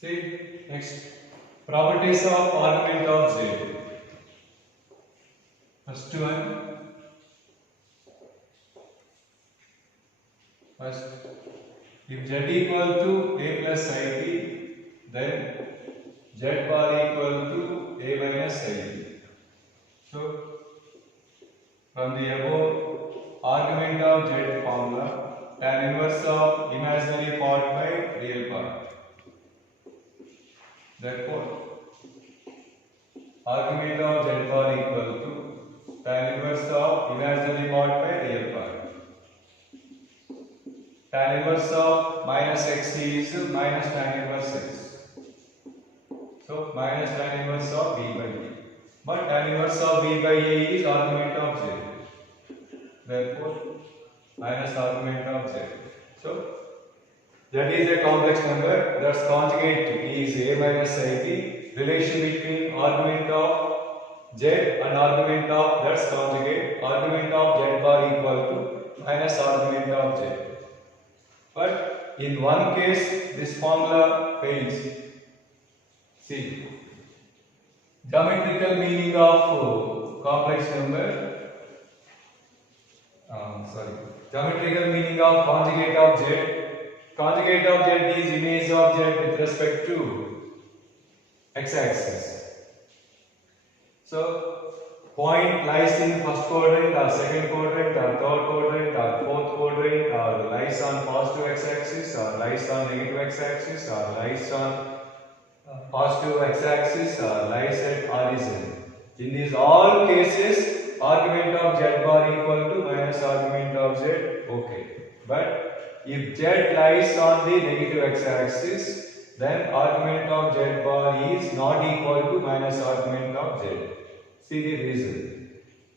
See, next, properties of argument of Z. First one, first, if Z equal to A plus Ib, then Z bar equal to A minus Ib. So, from the above argument of Z formula, tan inverse of imaginary part by real part. Therefore, argument of Z bar equal to tan inverse of imaginary part by real part. Tan inverse of minus x is minus tan inverse x. So, minus tan inverse of b by a. But tan inverse of b by a is argument of Z. Therefore, minus argument of Z. So, Z is a complex number, thus conjugate is A minus Ib. Relation between argument of Z and argument of that's conjugate, argument of Z bar equal to minus argument of Z. But in one case, this formula fails. See, geometrical meaning of complex number, geometrical meaning of conjugate of Z. Conjugate of Z is image of Z with respect to x-axis. So, point lies in first quadrant or second quadrant or third quadrant or fourth quadrant or lies on positive x-axis or lies on negative x-axis or lies on positive x-axis or lies at origin. In these all cases, argument of Z bar equal to minus argument of Z, okay. But if Z lies on the negative x-axis, then argument of Z bar is not equal to minus argument of Z. See the reason.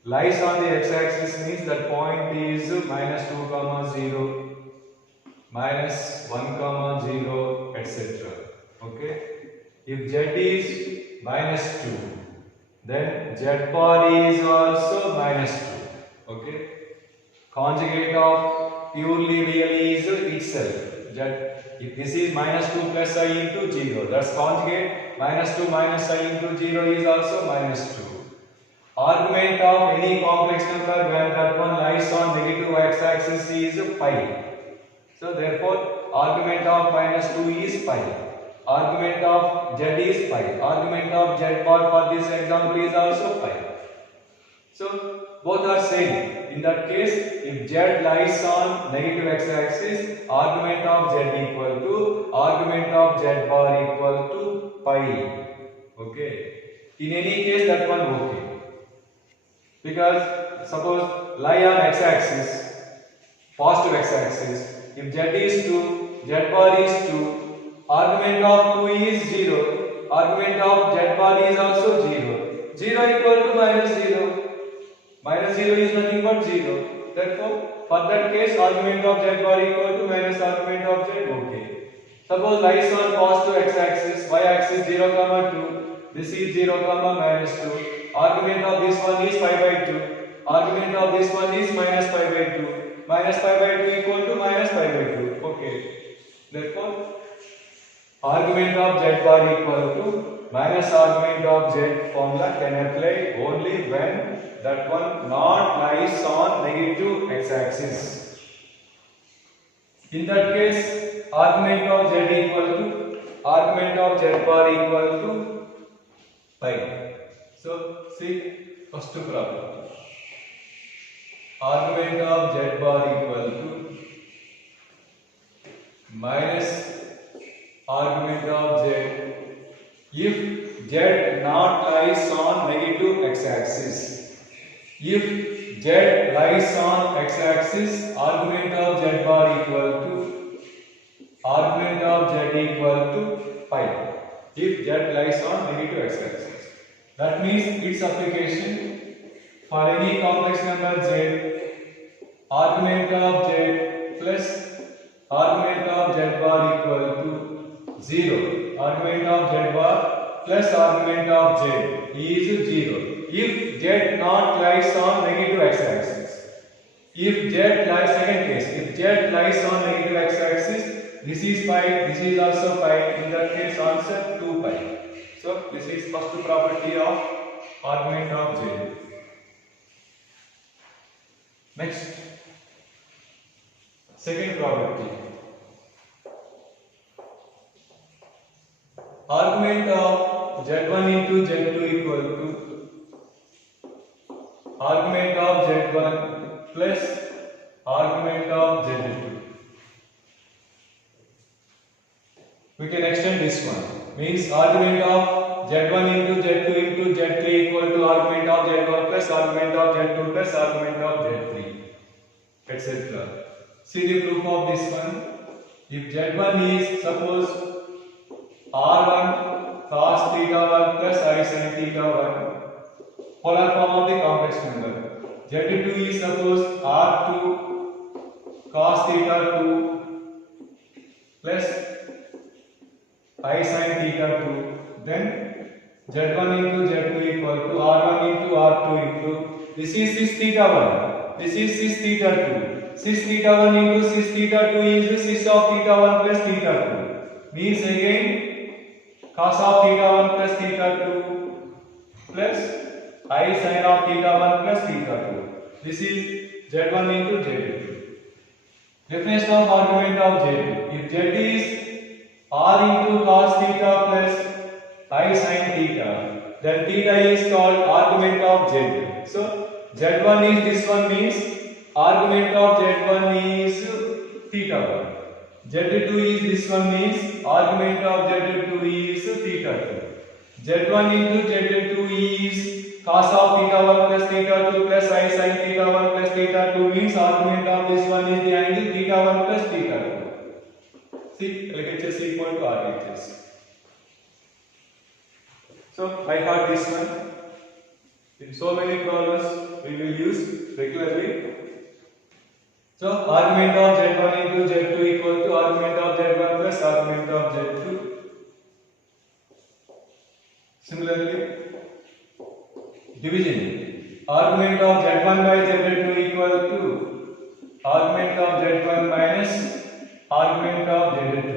Lies on the x-axis means that point is minus 2 comma 0, minus 1 comma 0, etc. Okay. If Z is minus 2, then Z bar is also minus 2. Okay. Conjugate of purely real is itself. If this is minus 2 plus I into 0, that's conjugate minus 2 minus I into 0 is also minus 2. Argument of any complex number when that one lies on negative x-axis is pi. So therefore, argument of minus 2 is pi. Argument of Z is pi. Argument of Z bar for this example is also pi. So both are same. In that case, if Z lies on negative x-axis, argument of Z equal to argument of Z bar equal to pi. Okay. In any case, that one okay. Because suppose lie on x-axis, positive x-axis. If Z is 2, Z bar is 2, argument of 2 is 0, argument of Z bar is also 0. 0 equal to minus 0. Minus 0 is nothing but 0. Therefore, for that case, argument of Z bar equal to minus argument of Z, okay. Suppose lies on positive x-axis, y-axis 0 comma 2, this is 0 comma minus 2. Argument of this one is pi by 2. Argument of this one is minus pi by 2. Minus pi by 2 equal to minus pi by 2. Okay. Therefore, argument of Z bar equal to minus argument of Z formula can apply only when that one not lies on negative x-axis. In that case, argument of Z equal to argument of Z bar equal to pi. So, see first problem. Argument of Z bar equal to minus argument of Z if Z not lies on negative x-axis. If Z lies on x-axis, argument of Z bar equal to argument of Z equal to pi. If Z lies on negative x-axis. That means its application for any complex number Z, argument of Z plus argument of Z bar equal to 0. Argument of Z bar plus argument of Z is 0. If Z not lies on negative x-axis. If Z lies, second case, if Z lies on negative x-axis, this is pi, this is also pi. In that case, answer 2 pi. So this is first property of argument of Z. Next, second property. Argument of Z1 into Z2 equal to argument of Z1 plus argument of Z2. We can extend this one. Means argument of Z1 into Z2 into Z3 equal to argument of Z1 plus argument of Z2 plus argument of Z3, etc. See the proof of this one. If Z1 is suppose R1 cos theta 1 plus I sin theta 1, polar form of the complex number. Z2 is suppose R2 cos theta 2 plus I sin theta 2. Then Z1 into Z2 equal to R1 into R2 into this is cis theta 1. This is cis theta 2. Cis theta 1 into cis theta 2 is cis of theta 1 plus theta 2. Means again cos of theta 1 plus theta 2 plus I sin of theta 1 plus theta 2. This is Z1 into Z2. Definition of argument of Z2. If Z is R into cos theta plus I sin theta, then theta is called argument of Z. So Z1 is this one means argument of Z1 is theta 1. Z2 is this one means argument of Z2 is theta 2. Z1 into Z2 is cos of theta 1 plus theta 2 plus I sin theta 1 plus theta 2 means argument of this one is the angle theta 1 plus theta 2. See, LHS equal to RHS. So, by heart this one. In so many problems, we will use regularly. So, argument of Z1 into Z2 equal to argument of Z1 plus argument of Z2. Similarly, division. Argument of Z1 by Z2 equal to argument of Z1 minus argument of Z2.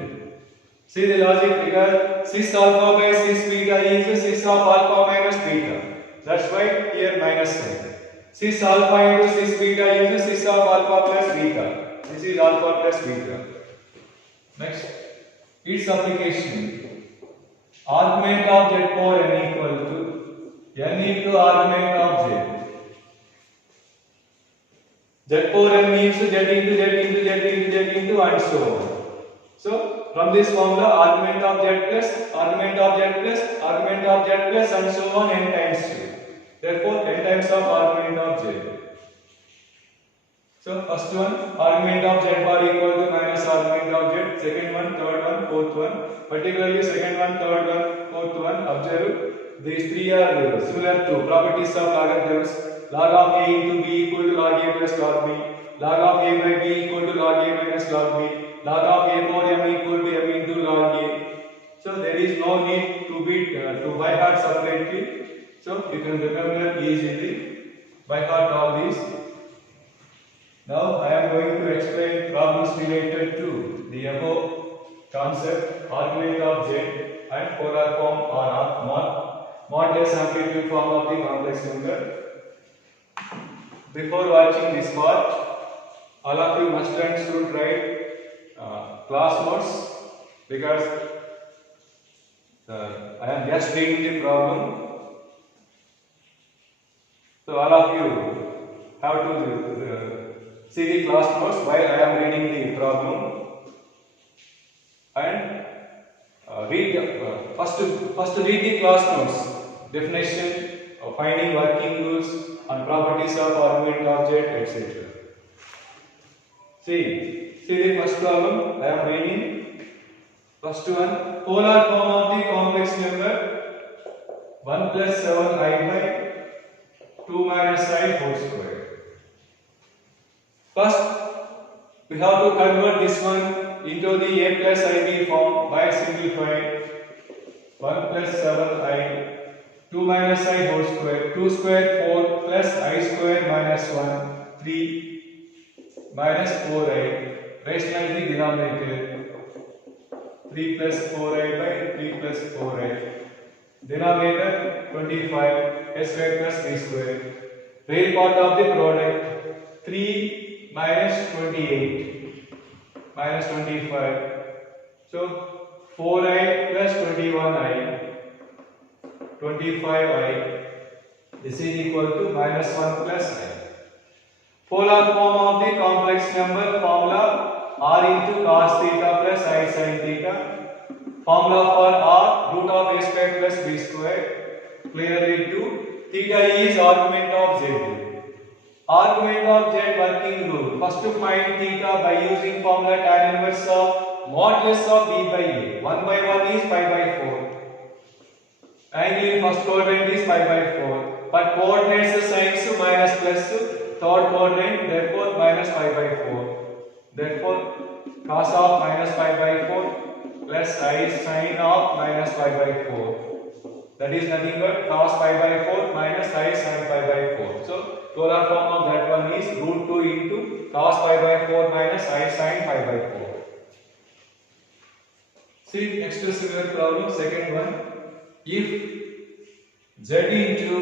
See the logic, because cis alpha by cis beta is cis of alpha minus beta. That's why here minus sign. Cis alpha into cis beta is cis of alpha plus beta. This is alpha plus beta. Next, its application. Argument of Z power n equal to n into argument of Z. Z power n means Z into Z into Z into Z into and so on. So from this formula, argument of Z plus, argument of Z plus, argument of Z plus and so on n times Z. Therefore n times of argument of Z. So first one, argument of Z bar equal to minus argument of Z. Second one, third one, fourth one. Particularly second one, third one, fourth one. Observe these three are similar to properties of logarithms. Log of a into b equal to log a plus log b. Log of a by b equal to log a minus log b. Log of a power m equal to m into log a. So there is no need to by heart separately. So you can remember easily by heart all these. Now I am going to explain problems related to the above concept, argument of Z and polar form or modulus amplitude form of the complex number. Before watching this part, all of you must and should write class notes, because I am just reading the problem. So all of you have to see the class notes while I am reading the problem, and first read the class notes, definition, finding working rules and properties of argument of Z, etc. See the first problem I am reading. First one, polar form of the complex number 1 plus 7i by 2 minus I whole square. First, we have to convert this one into the a plus ib form by simplifying 1 plus 7i 2 minus I whole square, 2 square 4 plus I square minus 1 3 minus 4i, rationalize the denominator, 3 plus 4i by 3 plus 4i. Denominator 25 s square plus b square. Real part of the product 3 minus 28 minus 25. So 4i plus 21i 25i. This is equal to minus 1 plus i. Polar form of the complex number formula r into cos theta plus I sin theta. Formula for r root of a square plus b square. Clearly 2. Theta is argument of z. Argument of z working rule. First to find theta by using formula tan inverse of modulus of b by a. 1 by 1 is pi by 4. Angle in first quadrant is pi by 4. But coordinates signs minus plus third quadrant, therefore minus pi by 4. Therefore cos of minus pi by 4 plus I sin of minus pi by 4. That is nothing but cos pi by 4 minus I sin pi by 4. So polar form of that one is root 2 into cos pi by 4 minus I sin pi by 4. See next similar problem, second one. If z into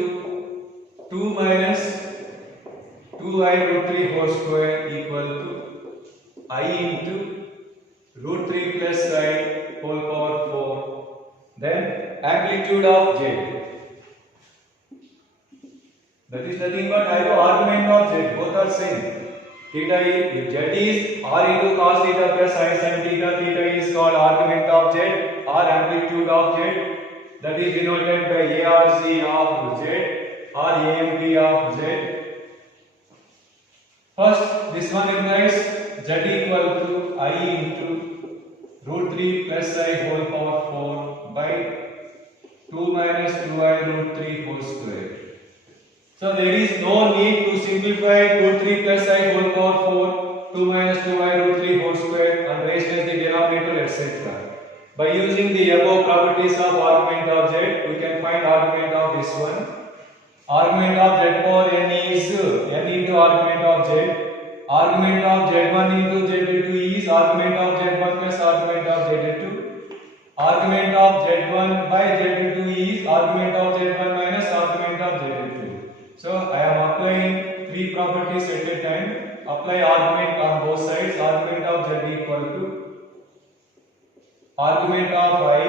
2 minus 2i root 3 whole square equal to I into root 3 plus I whole power 4, then amplitude of z, that is nothing but I have argument of z, both are same. Theta is, if z is r into cos theta plus I sin theta, theta is called argument of z or amplitude of z, that is denoted by ARC of z or AMP of z. First, this one implies z equal to I into root 3 plus I whole power 4 by 2 minus 2i root 3 whole square. So there is no need to simplify root 3 plus I whole power 4, 2 minus 2i root 3 whole square and raise as the denominator, etc. By using the above properties of argument of z, we can find argument of this one. Argument of z power n is n into argument of z. Argument of z1 into z2 is argument of z1 plus argument of z2. Argument of z1 by z2 is argument of z1 minus argument of z2. So I am applying three properties at a time. Apply argument on both sides. Argument of z equal to argument of I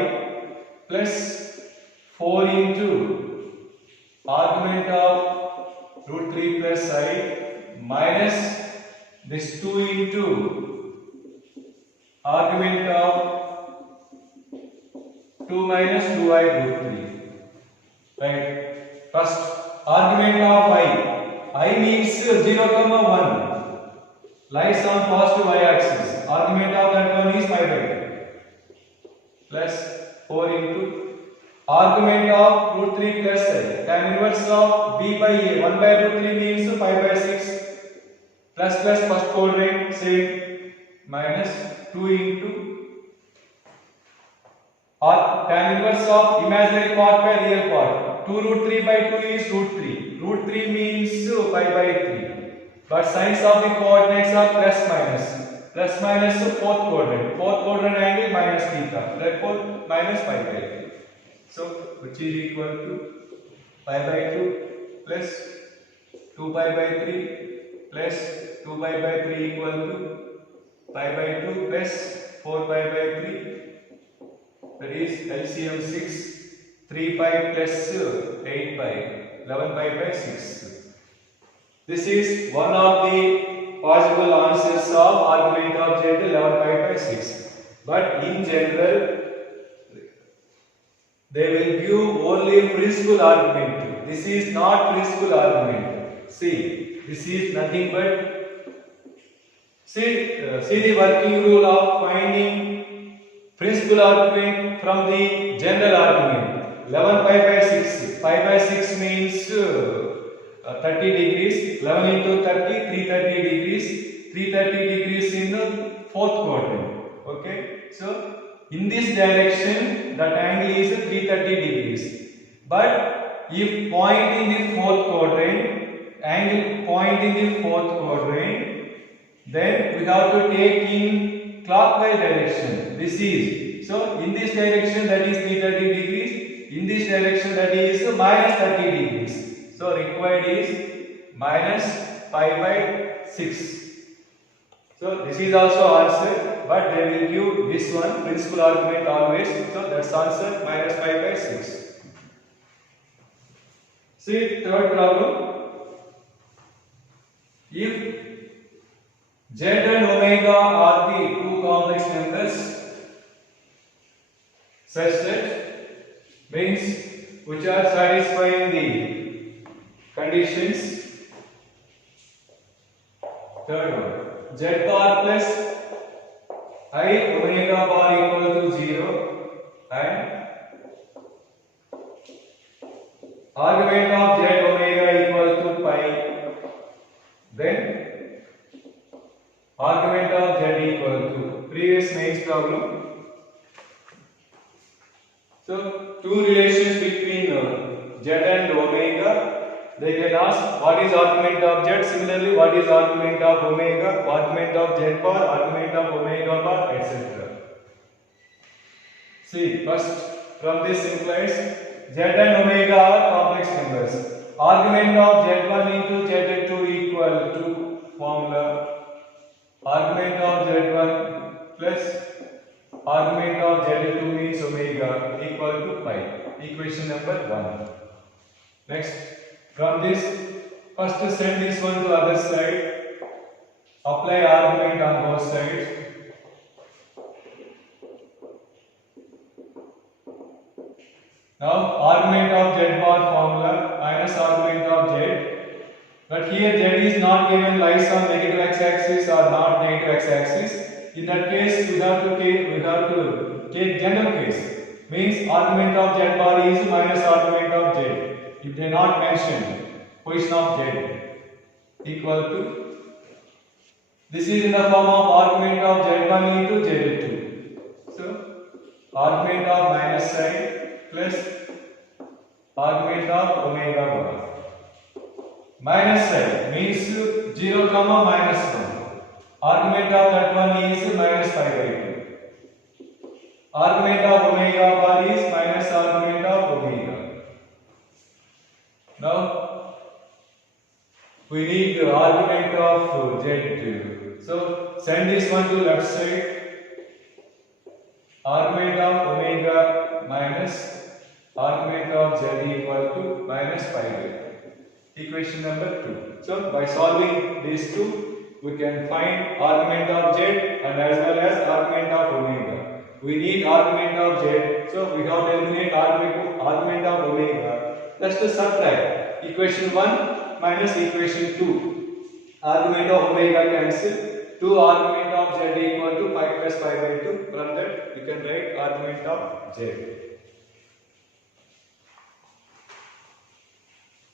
plus 4 into argument of root 3 plus I minus this 2 into argument of 2 minus 2i root 3. Right. First argument of I means 0 comma 1 lies on positive y axis. Argument of that one is pi by 2 plus 4 into argument of root 3 plus I, tan inverse of b by a, 1 by root 3 means 5 by 6 plus first quadrant same minus 2 into tan inverse of imaginary part by real part. 2 root 3 by 2 is root 3. Root 3 means 5 by 3. But signs of the coordinates are plus minus. Plus minus fourth quadrant. Fourth quadrant angle minus theta. Therefore minus 5 by 3. So which is equal to pi by 2 plus 2 pi by 3 plus 2 pi by 3 equal to pi by 2 plus 4 pi by 3. That is LCM 6. 3 pi plus 8 pi. 11 pi by 6. This is one of the possible answers of argument of z 11 pi by 6. But in general, they will give only principal argument. This is not principal argument. See, this is nothing but see the working rule of finding principal argument from the general argument. 11 pi by 6. Pi by 6 means 30 degrees. 11 into 30, 330 degrees. 330 degrees in the fourth quadrant. Okay. So in this direction, that angle is 330 degrees. But if point in the fourth quadrant, angle point in the fourth quadrant, then we have to take in clockwise direction. This is So in this direction that is 330 degrees, in this direction that is minus 30 degrees. So required is minus pi by 6. So this is also answer, but they will give this one principal argument always. So that's answer minus pi by 6. See third problem. If Z and omega are the two complex numbers such that means which are satisfying the conditions. Third one, Z bar plus I omega bar equal to 0 and argument of Z omega equal to pi, then argument of Z equal to previous mains problem. So two relations between Z and omega. They can ask what is argument of Z. Similarly, what is argument of omega, argument of Z bar, argument of omega bar, etc. See, first from this implies Z and omega are complex numbers. Argument of Z1 into Z2 equal to formula argument of Z1 plus argument of Z2 means omega equal to pi. Equation number 1. Next, from this, first send this one to other side. Apply argument on both sides. Now, argument of Z bar formula minus argument of Z. But here Z is not given, lies on negative x-axis or not negative x-axis. In that case, we have to take general case. Means argument of Z bar is minus argument of Z. If they not mention position of Z equal to, this is in the form of argument of Z1 into Z2. So argument of minus sign plus argument of omega bar. Minus sign means 0 comma minus 1. Argument of that one is minus pi by 2. Argument of omega bar is minus argument of omega. Now we need the argument of Z2. So send this one to left side. Argument of omega minus argument of Z equal to minus pi by 2. Equation number 2. So by solving these two, we can find argument of Z and as well as argument of omega. We need argument of Z, so we have to eliminate argument of omega. Let's just subtract equation 1 minus equation 2. Argument of omega cancel. 2 argument of Z equal to pi plus pi by 2. From that, you can write argument of Z.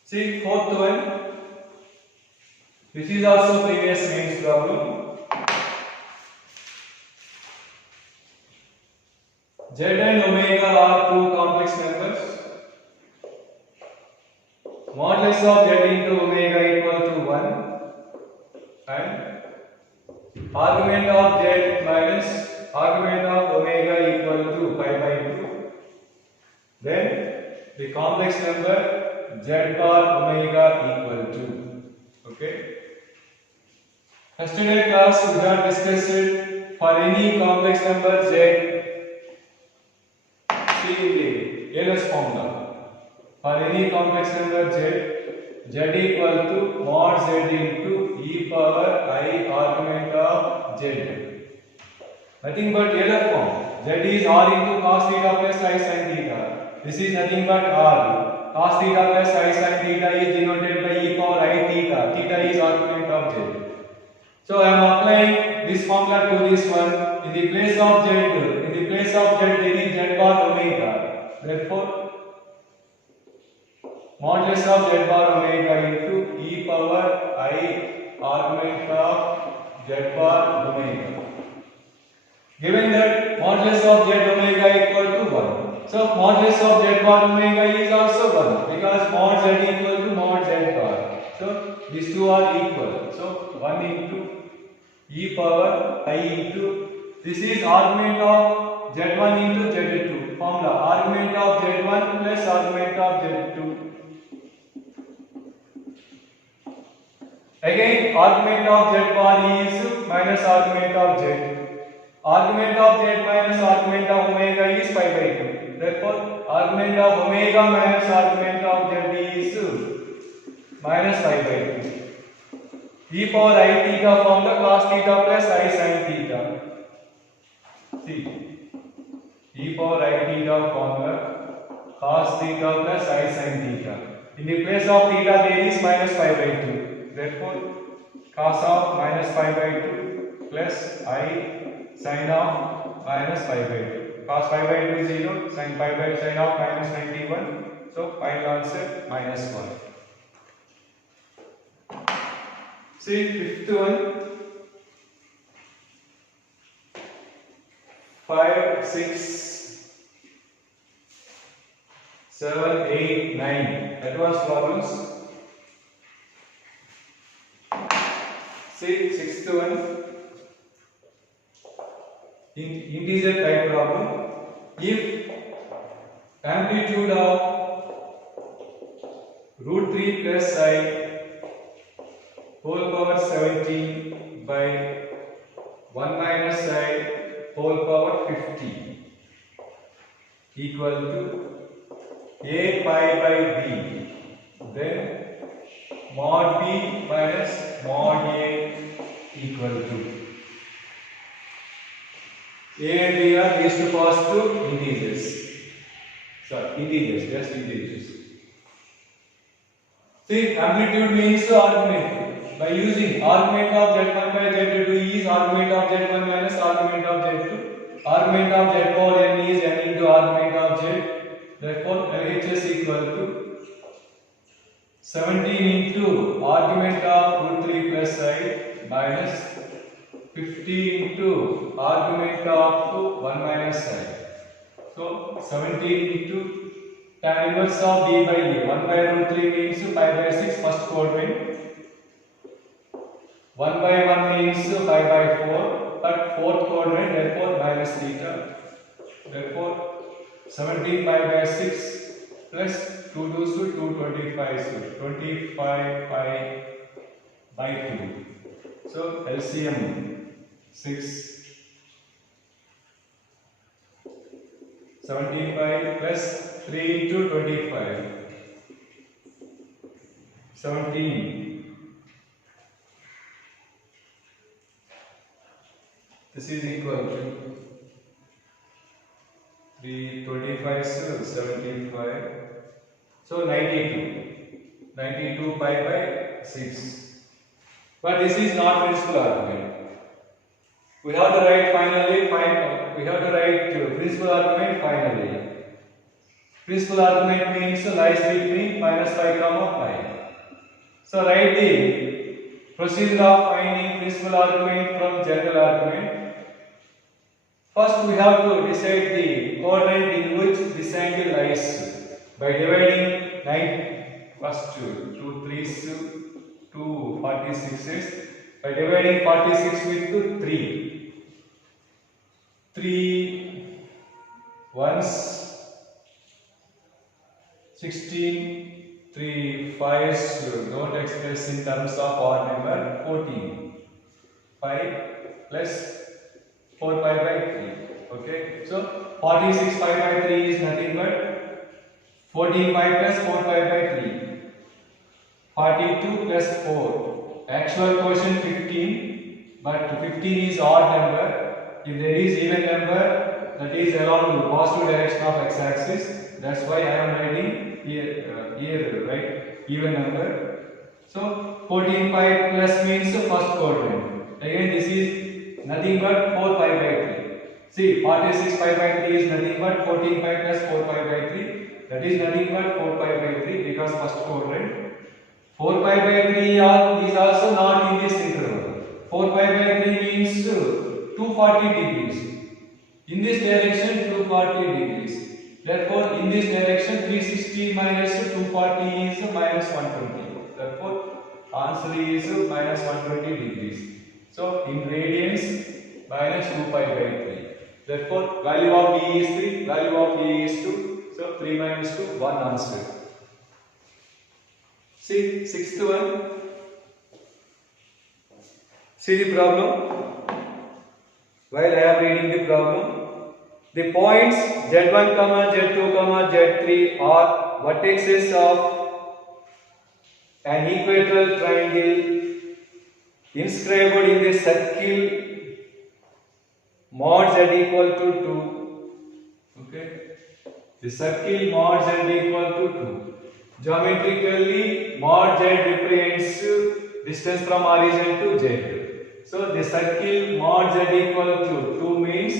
See fourth one. This is also previous mains problem. Z and omega are two complex numbers. Modulus of Z into omega equal to 1 and argument of Z minus argument of omega equal to pi by 2. Then the complex number Z bar omega equal to. Okay. Yesterday class we have discussed for any complex number Z. See the Euler's formula. For any complex number Z equal to mod Z into e power I argument of Z. Nothing but Euler form. Z is R into cos theta plus I sin theta. This is nothing but R. Cos theta plus I sin theta is denoted by e power I theta. Theta is argument of Z. So I am applying this formula to this one. In the place of Z, there is Z bar omega. Therefore, modulus of Z bar omega into e power I argument of Z bar omega. Given that modulus of Z omega equal to 1. So modulus of Z bar omega is also 1 because mod Z equal to mod Z bar. So these two are equal. So 1 into e power I into, this is argument of Z1 into Z2. Formula argument of Z1 plus argument of Z2. Again, argument of Z bar is minus argument of Z. Argument of Z minus argument of omega is pi by 2. Therefore, argument of omega minus argument of Z is minus pi by 2. E power I theta formula cos theta plus I sin theta. See, e power I theta formula cos theta plus I sin theta. In the place of theta there is minus pi by 2. Therefore, cos of minus pi by 2 plus I sin of minus pi by 2. Cos pi by 2 is 0, sin pi by sin of minus 91. So, final answer minus 1. See, fifth one. 5, 6, 7, 8, 9. Advanced problems. See, sixth one. Integer type problem. If amplitude of root 3 plus I whole power 17 by 1 minus I whole power 50 equal to A pi by B, then mod B minus mod A equal to A and B are these two positive integers. Sorry, integers, just integers. See, amplitude means argument. By using argument of Z1 by Z2 is argument of Z1 minus argument of Z2. Argument of Z power n is n into argument of Z. Therefore, LHS equal to 17 into argument of root 3 plus I minus 50 into argument of 1 minus I. So 17 into tan inverse of B by A. 1 by root 3 means pi by 6 first quadrant. 1 by 1 means pi by 4, but fourth quadrant, therefore minus theta. Therefore 17 pi by 6 plus 2 2 to 225, so 25 pi by 2. So LCM 6. 17 pi plus 3 into 25. 17. This is equal to 325, so 75. So 92. 92 pi by 6. But this is not principal argument. We have to write principal argument finally. Principal argument means lies between minus pi comma pi. So write the procedure of finding principal argument from general argument. First we have to decide the quadrant in which this angle lies by dividing 9 first 2 3s 2 46s by dividing 46 with 3. 3 ones 16, 3 5s don't express in terms of odd number 14. 5 plus 4 pi by 3. Okay, so 46 pi by 3 is nothing but 14 pi plus 4 pi by 3. 42 plus 4. Actual quotient 15, but 15 is odd number. If there is even number, that is along the positive direction of x-axis. That's why I am writing here, right? Even number. So 14 pi plus means the first quadrant. Again, this is nothing but 4 pi by 3. See, 46 pi by 3 is nothing but 14 pi plus 4 pi by 3. That is nothing but 4 pi by 3 because first quadrant. 4 pi by 3 is also not in this interval. 4 pi by 3 means 240 degrees. In this direction 240 degrees. Therefore, in this direction 360 minus 240 is minus 120. Therefore, answer is minus 120 degrees. So, in radians minus 2 pi by 3. Therefore, value of E is 3, value of E is 2. So 3 minus 2, 1 answer. See, sixth one. See the problem. While I am reading the problem, the points Z1, Z2, Z3 are vertices of an equilateral triangle inscribed in the circle mod Z equal to 2. Okay. The circle mod Z equal to 2. Geometrically, mod Z represents distance from origin to Z. So the circle mod Z equal to 2 means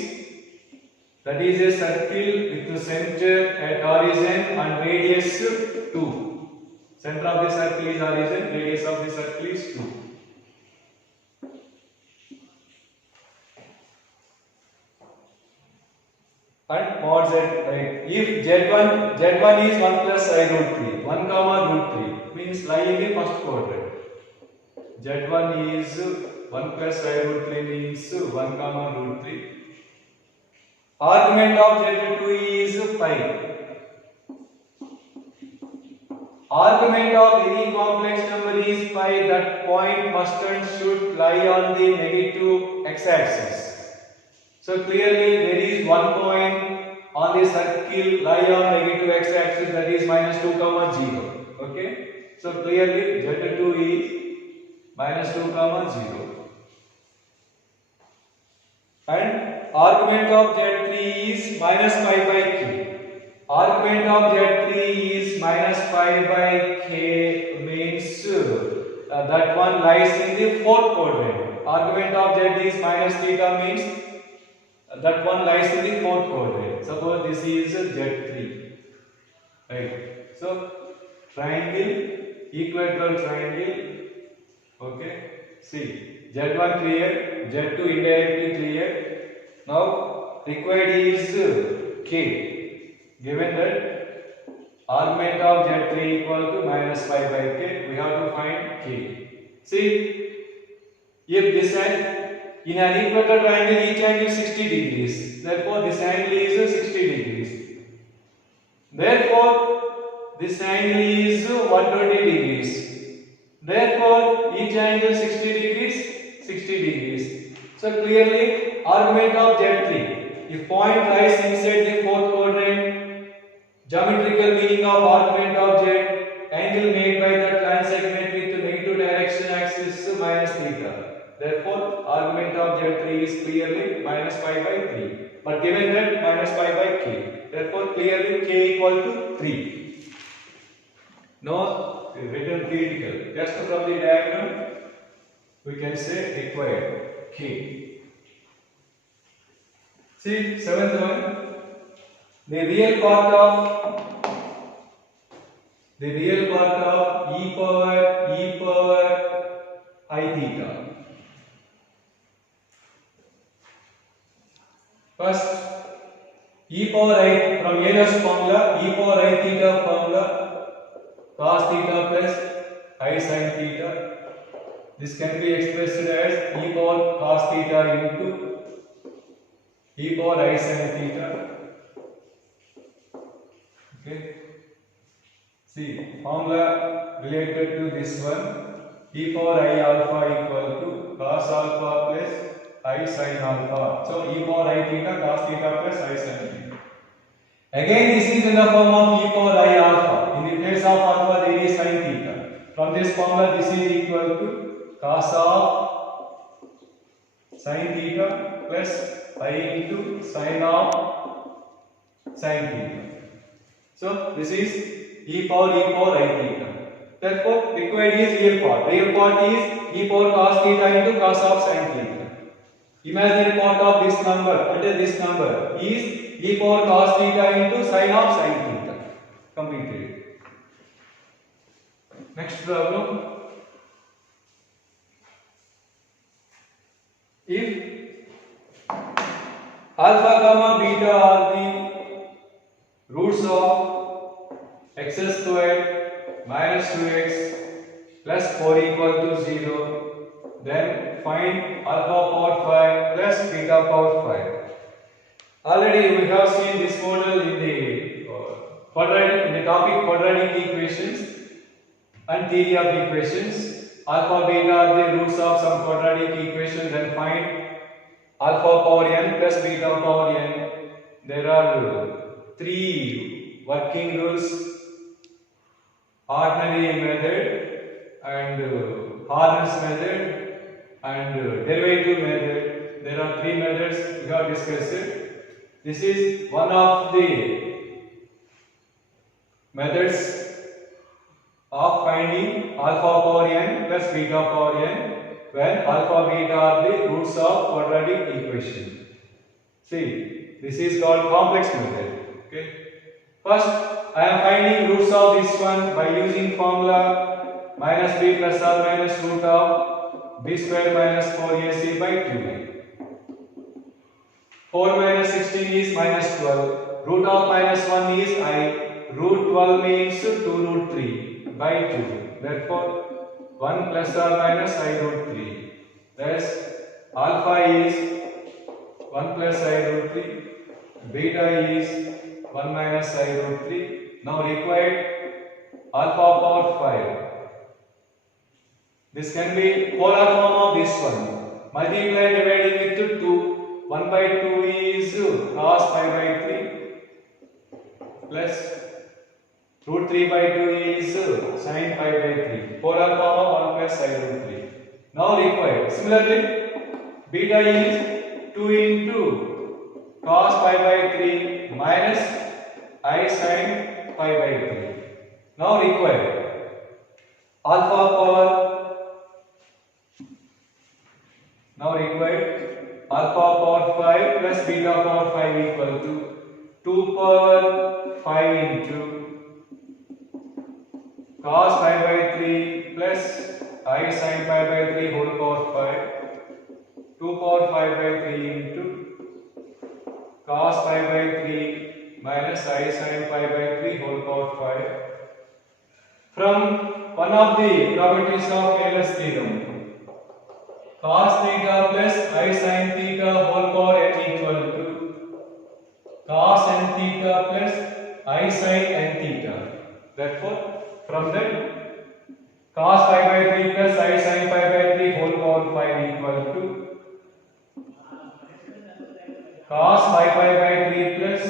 that is a circle with the center at origin and radius 2. Center of the circle is origin, radius of the circle is 2. And mod Z, right? If Z1 is 1 plus I root 3, 1 comma root 3 means lie in the first quadrant. Z1 is 1 plus I root 3 means 1 comma root 3. Argument of Z2 is pi. Argument of any complex number is pi. That point must and should lie on the negative x-axis. So clearly there is one point on the circle lie on negative x-axis, that is minus 2 comma 0. Okay. So clearly Z2 is minus 2 comma 0. And argument of Z3 is minus pi by k. Argument of Z3 is minus pi by k means that one lies in the fourth quadrant. Argument of Z is minus theta means that one lies in the fourth quadrant. Suppose this is Z3. Right. So triangle, equilateral triangle. Okay. See, Z1 clear, Z2 indirectly clear. Now required is K. Given that argument of Z3 equal to minus pi by K, we have to find K. See, if this angle in an equilateral triangle, each angle is 60 degrees. Therefore, this angle is 60 degrees. Therefore, this angle is 120 degrees. Therefore, each angle 60 degrees, 60 degrees. So clearly, argument of Z3, if point lies inside the fourth quadrant, geometrical meaning of argument of Z, angle made by the transegment with negative direction axis minus theta. Therefore, argument of Z3 is clearly minus pi by 3. But given that minus pi by k, therefore clearly k equal to 3. Now, written theoretical. Just from the diagram, we can say required k. See, seventh one. The real part of e power I theta. First, e power I from Euler's formula, e power I theta formula, cos theta plus I sin theta. This can be expressed as e power cos theta into e power I sin theta. Okay. See, formula related to this one, e power I alpha equal to cos alpha plus I sin alpha. So e power I theta cos theta plus I sin theta. Again, this is in the form of e power I alpha. In the place of alpha, there is sin theta. From this formula, this is equal to cos of sin theta plus I into sin of sin theta. So this is e power I theta. Therefore, required is real part. Real part is e power cos theta into cos of sin theta. Imaginary part of this number, under this number, is e power cos theta into sin of sin theta. Completed. Next problem. If alpha comma beta are the roots of x squared minus 2x plus 4 equal to 0, then find alpha power 5 plus beta power 5. Already we have seen this model in the topic quadratic equations and theory of equations. Alpha, beta are the roots of some quadratic equation. Then find alpha power n plus beta power n. There are three working rules: ordinary method and Harness method and derivative method. There are three methods we have discussed. This is one of the methods of finding alpha power n plus beta power n when alpha beta are the roots of quadratic equation. See, this is called complex method. Okay. First, I am finding roots of this one by using formula minus b plus or minus root of b square minus 4ac by 2a. 4 minus 16 is minus 12. Root of minus 1 is I. Root 12 means 2 root 3 by 2. Therefore, 1 plus or minus I root 3. Thus, alpha is 1 plus I root 3. Beta is 1 minus I root 3. Now required alpha power 5. This can be polar form of this one. Multiply dividing with 2. 1 by 2 is cos pi by 3 plus root 3 by 2 is sin pi by 3. Polar form of 1 plus I root 3. Now required. Similarly, beta is 2 into cos pi by 3 minus I sin pi by 3. Now required alpha power. Now required alpha power 5 plus beta power 5 equal to 2 power 5 into cos pi by 3 plus I sin pi by 3 whole power 5. 2 power 5 by 3 into cos pi by 3 minus I sin pi by 3 whole power 5. From one of the properties of Taylor's theorem, cos theta plus I sin theta whole power n equal to cos n theta plus I sin n theta. Therefore, from that, cos pi by 3 plus I sin pi by 3 whole power 5 equal to cos pi by 3 plus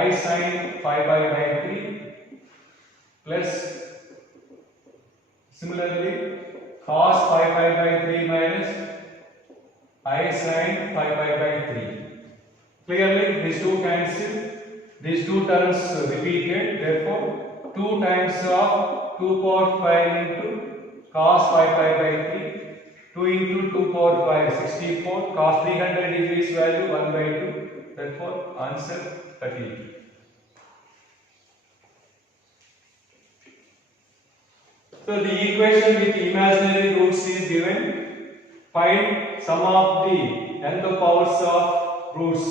I sin pi by 3 plus similarly cos pi by 3 minus I sin pi by 3. Clearly, these two cancel. These two terms repeated. Therefore, 2 times of 2 power 5 into cos pi by 3. 2 into 2 power 5, 64. Cos 300 degrees value 1 by 2. Therefore, answer 32. So the equation with imaginary roots is given. Find sum of the nth powers of roots.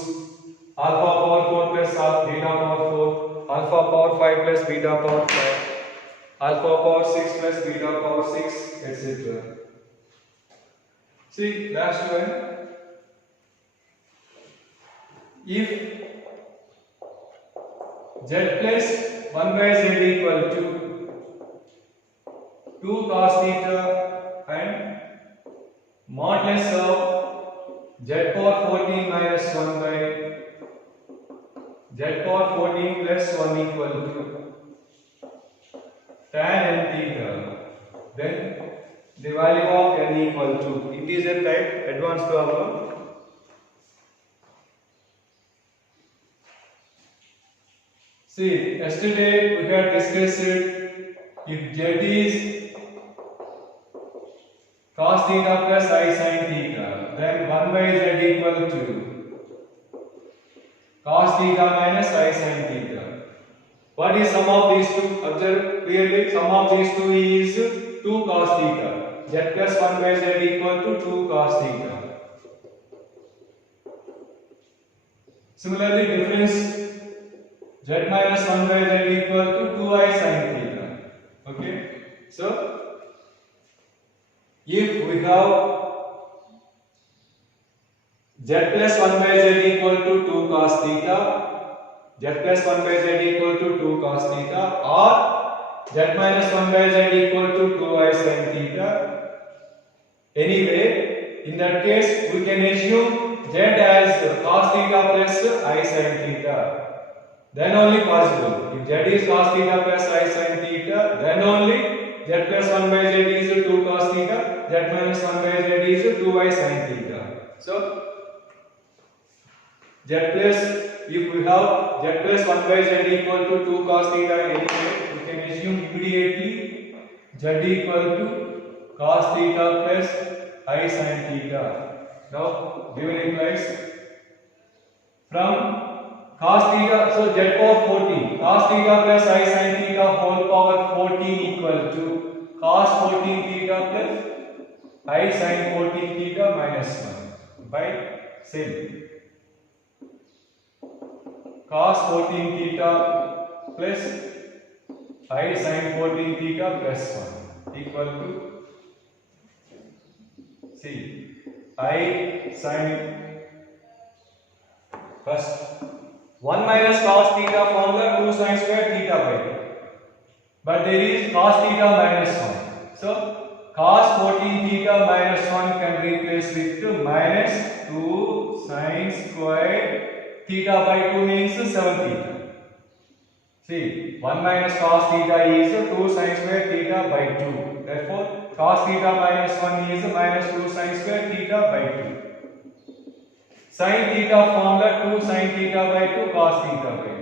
Alpha power 4 plus beta power 4. Alpha power 5 plus beta power 5. Alpha power 6 plus beta power 6, etc. See, last one. If z plus 1 by z equal to 2 cos theta and modulus of z power 14 minus 1 by z power 14 plus 1 equal to tan n theta, then the value of n equal to integer type advanced problem. See, yesterday we had discussed if z is cos theta plus I sin theta, then 1 by z equal to cos theta minus I sin theta. What is sum of these two? Observe clearly, sum of these two is 2 cos theta. Z plus 1 by z equal to 2 cos theta. Similarly, difference z minus 1 by z equal to 2I sin theta. Okay. So, if we have z plus 1 by z equal to 2 cos theta, z plus 1 by z equal to 2 cos theta, or z minus 1 by z equal to 2i sin theta. Anyway, in that case we can assume z as cos theta plus I sin theta. Then only possible. If z is cos theta plus I sin theta, then only z plus 1 by z is 2 cos theta, z minus 1 by z is 2i sin theta. So z plus, if we have z plus 1 by z equal to 2 cos theta anyway, we can assume immediately z equal to cos theta plus I sin theta. Now given implies from cos theta, so z power 14, cos theta plus I sin theta whole power 14 equal to cos 14 theta plus I sin 14 theta minus 1 by sin cos 14 theta plus I sin 14 theta plus 1 equal to, see, I sin first 1 minus cos theta formula 2 sin square theta by 2, but there is cos theta minus 1, so cos 14 theta minus 1 can replace with minus 2 sin square theta by 2 means 7 theta. See, 1 minus cos theta is 2 sin square theta by 2, therefore cos theta minus 1 is minus 2 sin square theta by 2. Sin theta formula 2 sin theta by 2 cos theta by 2.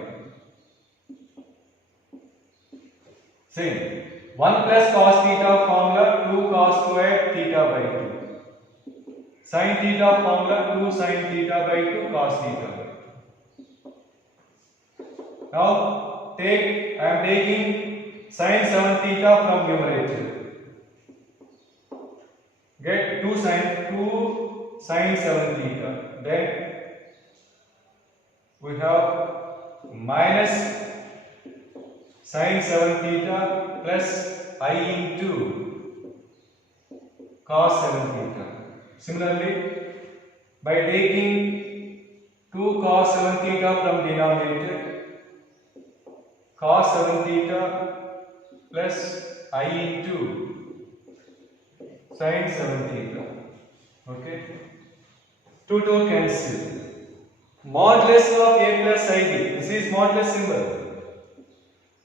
Same. 1 plus cos theta formula 2 cos square theta by 2. Sin theta formula 2 sin theta by 2 cos theta by 2. Now I am taking sin 7 theta from numerator. Get 2 sin 7 theta. Then we have minus sin 7 theta plus I into cos 7 theta. Similarly, by taking 2 cos 7 theta from denominator, cos 7 theta plus I into sin 7 theta. Okay. 2 cancel. Modulus of a plus ib. This is modulus symbol.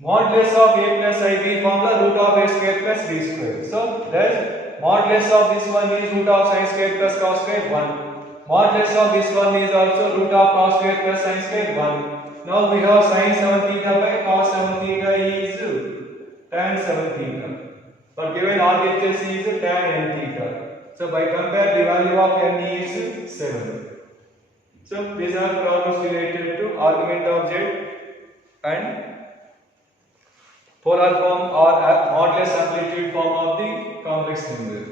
Modulus of a plus ib formula root of a square plus b square. So that modulus of this one is root of sin square plus cos square 1. Modulus of this one is also root of cos square plus sin square 1. Now we have sin 7 theta by cos 7 theta is tan 7 theta. But given RHS is tan n theta. So by compare, the value of n is 7. So these are problems related to argument of z and polar form or modulus amplitude form of the complex number.